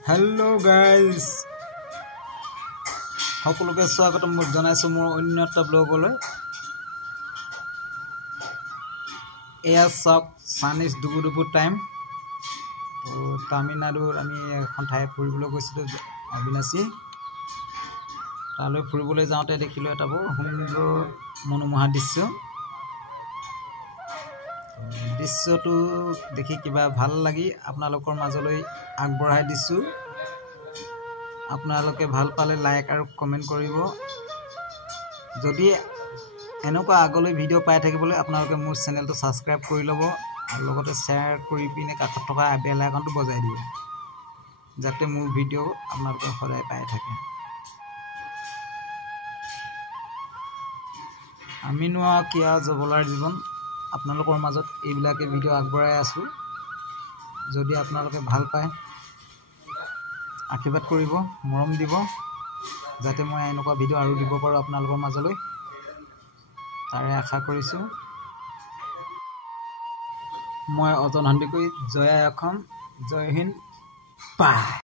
hello guys সকলোকে স্বাগতম জনাইছো মোৰ অন্য এটা ব্লগলৈ এয়া সব সানিস দুবুদুবু টাইম তো তামিলনাডুৰ আমি এখন ঠাই ফুৰিবলৈ গৈছিলো অবিনাশী তালৈ ফুৰিবলৈ যাওঁতে দেখিলো এটা বৰ সুন্দৰ মনোমোহা দৃশ্যটো দেখি কিবা ভাল লাগি আপোনালোকৰ মাজলৈ আগবঢ়াই দিছো আপোনালোকে ভাল পালে লাইক আৰু কমেন্ট কৰিব যদি এনেকুৱা আগলৈ ভিডিও পাই থাকিবলৈ আপোনালোকে মোৰ চেনেলটো সাবস্ক্ৰাইব কৰি ল'ব আৰু লগতে শেয়াৰ কৰি পিনে কাষত থকা বেল আইকনটো বজাই দিব যাতে মোৰ ভিডিও আপোনালোকে সদায় পাই থাকে আমি নোৱা কিয়া জবলাৰ জীৱন আপোনালোকৰ মাজত এইবিলাকে ভিডিও আগবঢ়াই আছো যদি আপোনালোকে ভাল পায় আশীৰ্বাদ কৰিব মৰম দিব যাতে মই এনেকুৱা ভিডিও আৰু দিব পাৰো আপোনালোকৰ মাজলৈ তাৰে আশা কৰিছো মই অজন হন্দিকৈ জয় অসম জয় হিন্দ বাই